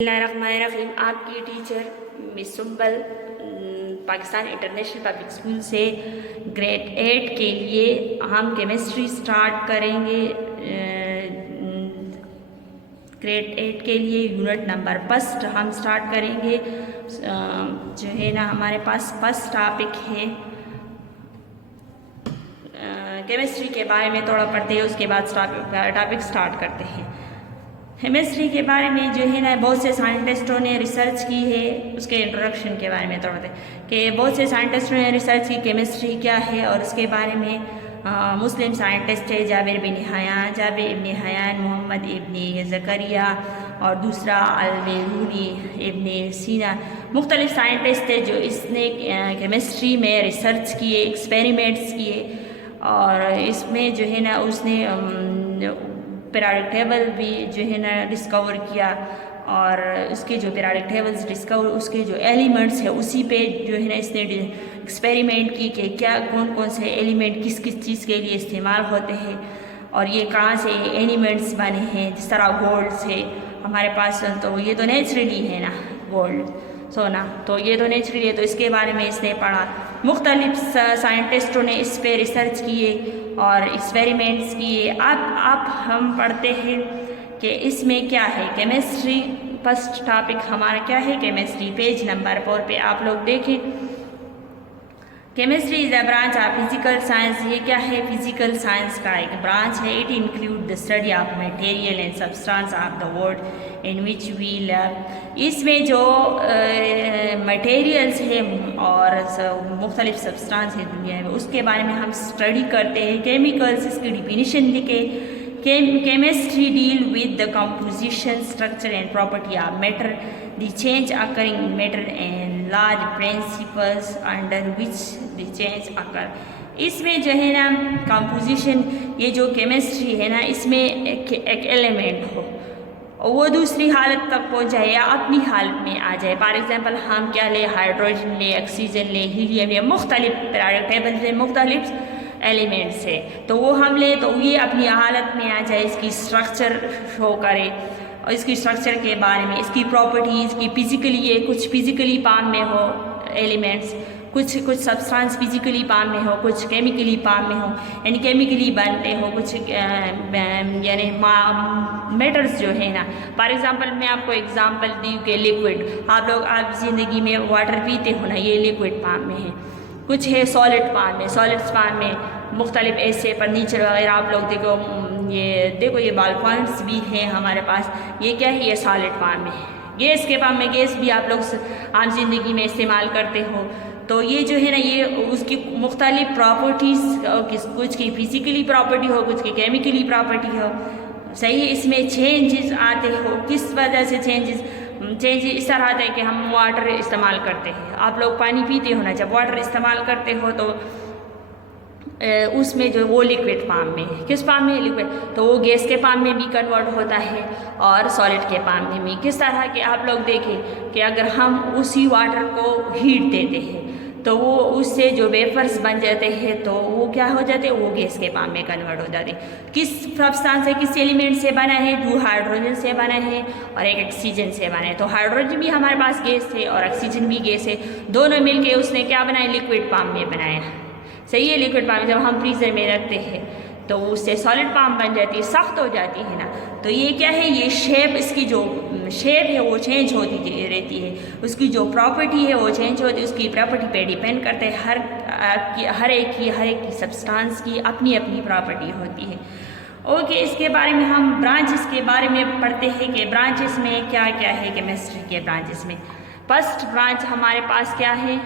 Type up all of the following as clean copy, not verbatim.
बिस्मिल्लाहिर्रहमानिर्रहीम। आपकी teacher miss Sumbal Pakistan international public school से ग्रेड 8 के लिए हम केमिस्ट्री स्टार्ट करेंगे। ग्रेड 8 के लिए यूनिट नंबर फर्स्ट हम स्टार्ट करेंगे। जो है ना, हमारे पास फर्स्ट टॉपिक है केमिस्ट्री के बारे में थोड़ा पढ़ते हैं, उसके बाद टॉपिक स्टार्ट करते हैं। केमिस्ट्री के बारे में जो है ना, बहुत से साइंटिस्टों ने रिसर्च की है। उसके इंट्रोडक्शन के बारे में थोड़ा कि बहुत से साइंटिस्टों ने रिसर्च की केमिस्ट्री क्या है, और उसके बारे में मुस्लिम साइंटिस्ट है जाबिर इब्न हयान, मोहम्मद इब्न ज़करिया और दूसरा अल-बिरूनी इब्न सीना। मुख्तलिफ साइंटिस्ट थे जो इसने केमिस्ट्री में रिसर्च किए, एक्सपेरिमेंट्स किए, और इसमें जो है ना उसने पीरियोडिक टेबल भी जो है ना डिस्कवर किया, और उसके जो पीरियोडिक टेबल्स डिस्कवर, उसके जो एलिमेंट्स है उसी पे जो है ना इसने एक्सपेरिमेंट की कि क्या कौन कौन से एलिमेंट किस किस चीज़ के लिए इस्तेमाल होते हैं, और ये कहाँ से एलिमेंट्स बने हैं। जिस तरह गोल्ड से हमारे पास, तो ये तो नेचुरली है ना, गोल्ड सोना तो ये तो नेचुरली है, तो इसके बारे में इसने पढ़ा। मुख्तलिफ साइंटिस्टों ने इस पे रिसर्च किए और एक्सपेरिमेंट्स किए। अब हम पढ़ते हैं कि इसमें क्या है केमिस्ट्री। फर्स्ट टॉपिक हमारा क्या है, केमिस्ट्री। पेज नंबर 4 पे आप लोग देखें। Chemistry is a branch of physical science. ये क्या है, फिजिकल साइंस का एक ब्रांच है। It include the study of material and substance of the world in which we live. इसमें जो मटेरियल्स है और मुख्तलिफ सब्सटेंस है दुनिया में, उसके बारे में हम स्टडी करते हैं। केमिकल्स, इसकी डिफिनीशन लिखे। Chemistry deal with the composition, structure and property of matter, the change occurring in matter and large principles under which the change occur। इसमें जो है ना कंपोजिशन, ये जो केमिस्ट्री है ना, इसमें एक एलिमेंट हो और वो दूसरी हालत तक पहुँच जाए या अपनी हालत में आ जाए। फॉर एग्जांपल हम क्या ले, हाइड्रोजन ले, ऑक्सीजन ले, हीलियम ले, मुख्तलिफ पीरियोडिक टेबल से मुख्तलिफ एलिमेंट्स है, तो वो हम ले तो ये अपनी हालत में आ जाए, इसकी स्ट्रक्चर शो करे, और इसकी स्ट्रक्चर के बारे में, इसकी प्रॉपर्टीज़ की फिजिकली, ये कुछ फिजिकली फॉर्म में हो एलिमेंट्स, कुछ सब्सटेंस फिजिकली फॉर्म में हो, कुछ केमिकली फॉर्म में हो, यानी केमिकली बनते हो, कुछ यानी मेटर्स जो है ना। फॉर एग्जांपल मैं आपको एग्जांपल दी कि लिक्विड, आप ज़िंदगी में वाटर पीते हो ना, ये लिक्विड फॉर्म में है। कुछ है सॉलिड फॉर्म में, सॉलिड्स फॉर्म में मुख्तलिफ ऐसे फर्नीचर वगैरह आप लोग देखो, ये बाल पॉइंट्स भी हैं हमारे पास। ये क्या है, ये सॉलिड फॉर्म में है। गैस के फॉर्म में, गैस भी आप लोग आम जिंदगी में इस्तेमाल करते हो, तो ये जो है ना, ये उसकी मुख्तलिफ प्रॉपर्टीज़, कुछ की फिजिकली प्रॉपर्टी हो, कुछ की केमिकली प्रॉपर्टी हो, सही है। इसमें चेंजेस आते हो, किस वजह से चेंजेस इस तरह आता है कि हम वाटर इस्तेमाल करते हैं। आप लोग पानी पीते हो ना, जब वाटर इस्तेमाल करते हो तो उसमें जो वो लिक्विड फॉर्म में है, किस फॉर्म में लिक्विड, तो वो गैस के फॉर्म में भी कन्वर्ट होता है और सॉलिड के फॉर्म में भी। किस तरह के आप लोग देखें कि अगर हम उसी वाटर को हीट देते हैं तो वो उससे जो वेपर्स बन जाते हैं, तो वो क्या हो जाते हैं, वो गैस के फॉर्म में कन्वर्ट हो जाते हैं। किस सब्सटेंस से, किस एलिमेंट से बना है, 2 हाइड्रोजन से बना है और 1 ऑक्सीजन से बना है। तो हाइड्रोजन भी हमारे पास गैस है और ऑक्सीजन भी गैस है, दोनों मिलके उसने क्या बनाया, लिक्विड फॉर्म में बनाया। सही है। लिक्विड फॉर्म जब हम फ्रीजर में रखते हैं तो उससे सॉलिड फॉर्म बन जाती है, सख्त हो जाती है ना। तो ये क्या है, ये शेप, इसकी जो शेप है वो चेंज होती रहती है, उसकी जो प्रॉपर्टी है वो चेंज होती है, उसकी प्रॉपर्टी पे डिपेंड करते हैं। हर एक की सब्सटेंस की अपनी अपनी प्रॉपर्टी होती है। ओके, इसके बारे में हम ब्रांचेस के बारे में पढ़ते हैं कि ब्रांचेस में क्या क्या है केमिस्ट्री के ब्रांचेस में। फर्स्ट ब्रांच हमारे पास क्या है,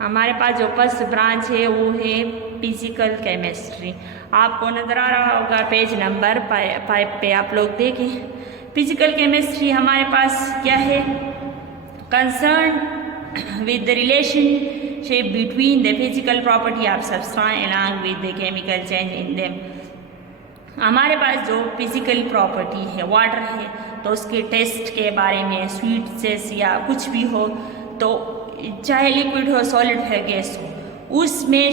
हमारे पास जो फर्स्ट ब्रांच है वो है फिजिकल केमिस्ट्री। आपको नज़र आ रहा होगा पेज नंबर 5 पे आप लोग देखें। फिजिकल केमिस्ट्री हमारे पास क्या है, concern with the relationship between the physical property of substance along with the chemical change in them. हमारे पास जो फिजिकल प्रॉपर्टी है, वाटर है, तो उसके टेस्ट के बारे में, स्वीटनेस या कुछ भी हो, तो चाहे लिक्विड हो, सॉलिड है, गैस हो, उसमें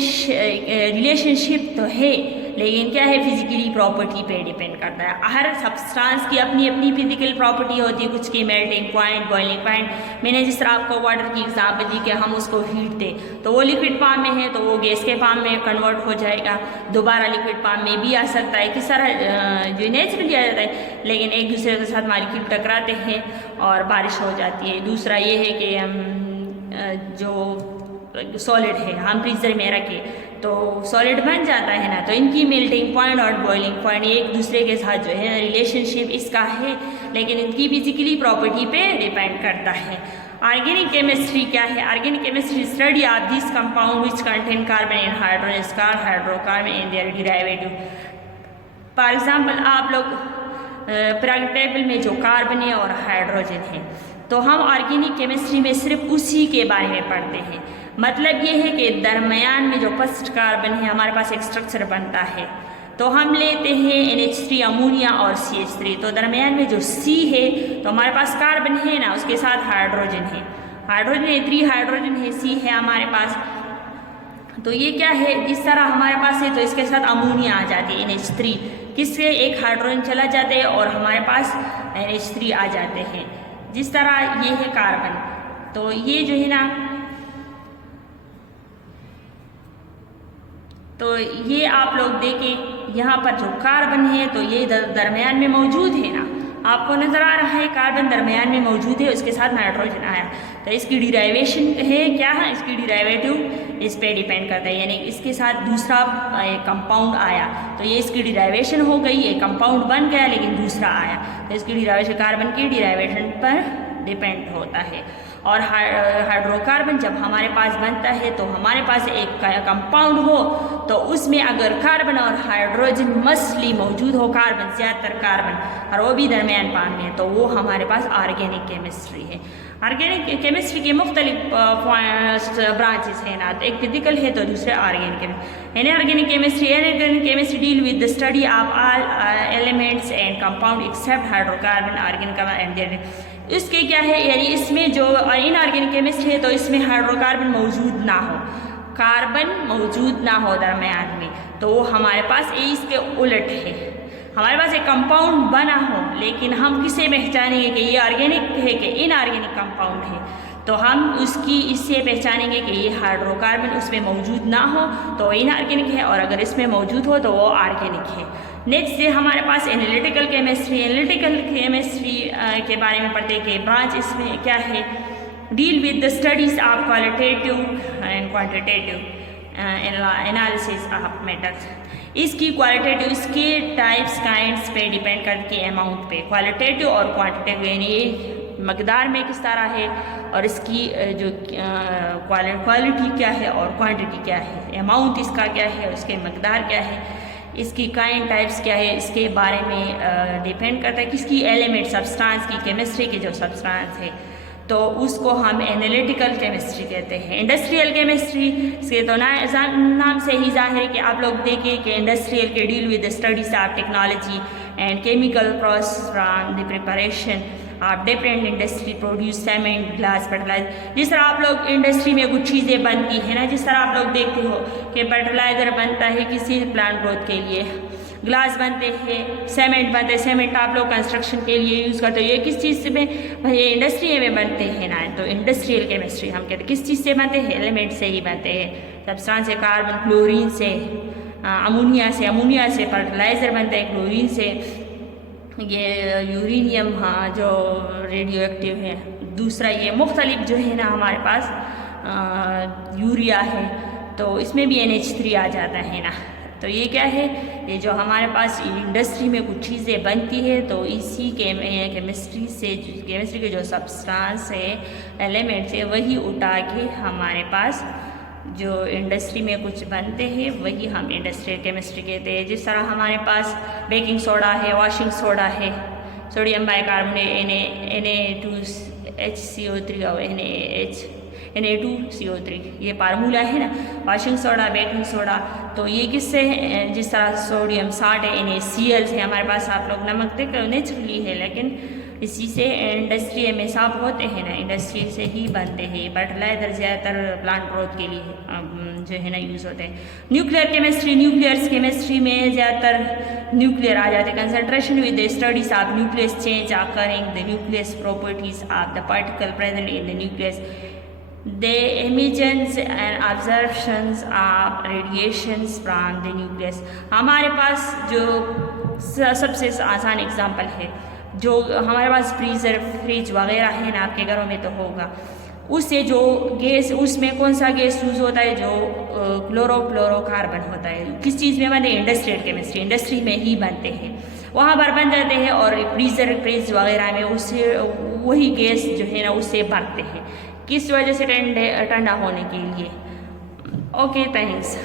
रिलेशनशिप तो है, लेकिन क्या है फिजिकली प्रॉपर्टी पे डिपेंड करता है। हर सब्सटेंस की अपनी अपनी फिजिकल प्रॉपर्टी होती है, कुछ की मेल्टिंग पॉइंट, बॉइलिंग पॉइंट। मैंने जिस तरह आपको वाटर की एग्जांपल दी कि हम उसको हीट दें तो वो लिक्विड फॉर्म में है तो वो गैस के फॉर्म में कन्वर्ट हो जाएगा, दोबारा लिक्विड फॉर्म में भी आ सकता है, किस तरह जो नेचुरली आ जाता है। लेकिन एक दूसरे के साथ मॉलिक्यूल टकराते हैं और बारिश हो जाती है। दूसरा ये है कि हम जो सॉलिड है हम फ्रीजर में रखें तो सॉलिड बन जाता है ना, तो इनकी मेल्टिंग पॉइंट और बॉइलिंग पॉइंट एक दूसरे के साथ जो है रिलेशनशिप इसका है, लेकिन इनकी फिजिकली प्रॉपर्टी पे डिपेंड करता है। ऑर्गेनिक केमिस्ट्री क्या है? Organic chemistry study of this compound which contain carbon and hydrogen, hydrocarbon and their derivative. For example आप लोग पीरियोडिक टेबल में जो कार्बन है और हाइड्रोजन है तो हम ऑर्गेनिक केमिस्ट्री में सिर्फ उसी के बारे में पढ़ते हैं। मतलब ये है कि दरमियान में जो फर्स्ट कार्बन है हमारे पास एक स्ट्रक्चर बनता है तो हम लेते हैं NH3 अमोनिया और CH3, तो दरमियान में जो C है तो हमारे पास कार्बन है ना, उसके साथ हाइड्रोजन है, हाइड्रोजन है 3 हाइड्रोजन है, C है हमारे पास। तो ये क्या है, इस तरह हमारे पास है तो इसके साथ अमोनिया आ जाती है NH3, किससे एक हाइड्रोजन चला जाते हैं और हमारे पास NH3 आ जाते हैं। जिस तरह ये है कार्बन, तो ये जो है ना, तो ये आप लोग देखें यहाँ पर जो कार्बन है तो ये दरमियान में मौजूद है ना, आपको नजर आ रहा है कार्बन दरमियान में मौजूद है, उसके साथ नाइट्रोजन आया, तो इसकी डिराइवेशन है क्या है, इसकी डिराइवेटिव इस पे डिपेंड करता है, यानी इसके साथ दूसरा कंपाउंड आया तो ये इसकी डिराइवेशन हो गई, ये कंपाउंड बन गया लेकिन दूसरा आया तो इसकी डिराइवेशन कार्बन की डिराइवेशन पर डिपेंड होता है। और हाइड्रोकार्बन जब हमारे पास बनता है तो हमारे पास एक कंपाउंड हो तो उसमें अगर कार्बन और हाइड्रोजन मस्टली मौजूद हो, कार्बन ज़्यादातर कार्बन और वो भी दरमियान पान में, तो वो हमारे पास ऑर्गेनिक केमिस्ट्री है। ऑर्गेनिक केमिस्ट्री के मुख्तलिफ ब्रांचेस हैं ना, तो एक फिजिकल है तो दूसरे organic chemistry. Organic chemistry deal with the study of all elements and compound except hydrocarbon, organic and इसके क्या है, यानी इसमें जो इनऑर्गेनिक केमिस्ट्री है तो इसमें हाइड्रोकार्बन मौजूद ना हो, कार्बन मौजूद ना हो दरमियान में, तो वो हमारे पास इसके उलट है, हमारे पास एक कंपाउंड बना हो लेकिन हम किसे पहचानेंगे कि ये ऑर्गेनिक है कि इनऑर्गेनिक कंपाउंड है, तो हम उसकी इससे पहचानेंगे कि ये हाइड्रोकार्बन उसमें मौजूद ना हो तो इनऑर्गेनिक है और अगर इसमें मौजूद हो तो वो ऑर्गेनिक है। नेक्स्ट है हमारे पास एनालिटिकल केमिस्ट्री। एनालिटिकल केमिस्ट्री के बारे में पढ़ते हैं कि ब्रांच इसमें क्या है, deal with the studies of qualitative and quantitative analysis of metals. इसकी क्वालिटेटिव इसके टाइप्स काइंड्स पे डिपेंड करके अमाउंट पे, क्वालिटेटिव और क्वांटिटेटिव यानी मकदार में किस तरह है और इसकी जो क्वालिटी क्या है और क्वांटिटी क्या है, अमाउंट इसका क्या है, उसके मकदार क्या है, इसकी काइंड टाइप्स क्या है, इसके बारे में डिपेंड करता है। किसकी एलिमेंट सब्सटेंस की, केमिस्ट्री की जो सब्सटेंस है तो उसको हम एनालिटिकल केमिस्ट्री कहते हैं। इंडस्ट्रियल केमिस्ट्री से तो नाम से ही जाहिर है कि आप लोग देखें कि इंडस्ट्रियल के deal with the studies of technology and chemical process from the preparation of different industry produce cement, glass, fertiliser. जिस तरह आप लोग इंडस्ट्री में कुछ चीज़ें बनती हैं ना, जिस तरह आप लोग देखते हो कि फर्टिलाइज़र बनता है किसी प्लांट ग्रोथ के लिए, ग्लास बनते हैं, सीमेंट बनते हैं, सीमेंट आप लोग कंस्ट्रक्शन के लिए यूज़ करते हो, ये किस चीज़ से भाई इंडस्ट्री में बनते हैं ना, तो इंडस्ट्रियल केमिस्ट्री हम कहते हैं। किस चीज़ से बनते हैं, एलिमेंट से ही बनते हैं, सब्सटेंस से, कार्बन, क्लोरीन से, अमोनिया से फर्टिलाइज़र बनते हैं, क्लोरीन से ये यूरेनियम, हाँ जो रेडियो एक्टिव है। दूसरा ये मुख्तलिफ जो है ना हमारे पास यूरिया है तो इसमें भी NH3 आ जाता है ना, तो ये क्या है, ये जो हमारे पास इंडस्ट्री में कुछ चीज़ें बनती है तो इसी केमिस्ट्री के जो सब्सटेंस है, एलिमेंट्स है, वही उठा के हमारे पास जो इंडस्ट्री में कुछ बनते हैं वही हम इंडस्ट्रियल केमिस्ट्री कहते हैं। जिस तरह हमारे पास बेकिंग सोडा है, वॉशिंग सोडा है, सोडियम बाइकार्बोनेट Na2HCO3 और Na2CO3 ये फार्मूला है ना, वॉशिंग सोडा, बेकिंग सोडा, तो ये किससे है, जिस तरह सोडियम साल्ट है, NaCl है हमारे पास, आप लोग नमक देख नेचुरली है लेकिन इसी से इंडस्ट्री में साफ होते हैं ना, इंडस्ट्री से ही बनते हैं। फर्टिलाइजर ज़्यादातर प्लांट ग्रोथ के लिए जो है ना यूज़ होते हैं। न्यूक्लियर केमिस्ट्री में ज़्यादातर न्यूक्लियर आ जाते हैं। Concentration with the studies of nucleus change occurring the nucleus properties of the particle present in the nucleus, the emissions and absorptions of radiations from the nucleus। हमारे पास जो सबसे आसान एग्जांपल है, जो हमारे पास फ्रिज वगैरह है ना, आपके घरों में तो होगा, उससे जो गैस, उसमें कौन सा गैस यूज़ होता है, जो क्लोरोफ्लोरोकार्बन होता है। किस चीज़ में बनते हैं? इंडस्ट्रियल केमिस्ट्री, इंडस्ट्री में ही बनते हैं, वहाँ पर बन जाते हैं। और फ्रिज वगैरह में उससे वही गैस जो है ना उससे भरते हैं, किस वजह से? ठंडा होने के लिए। Okay, thanks.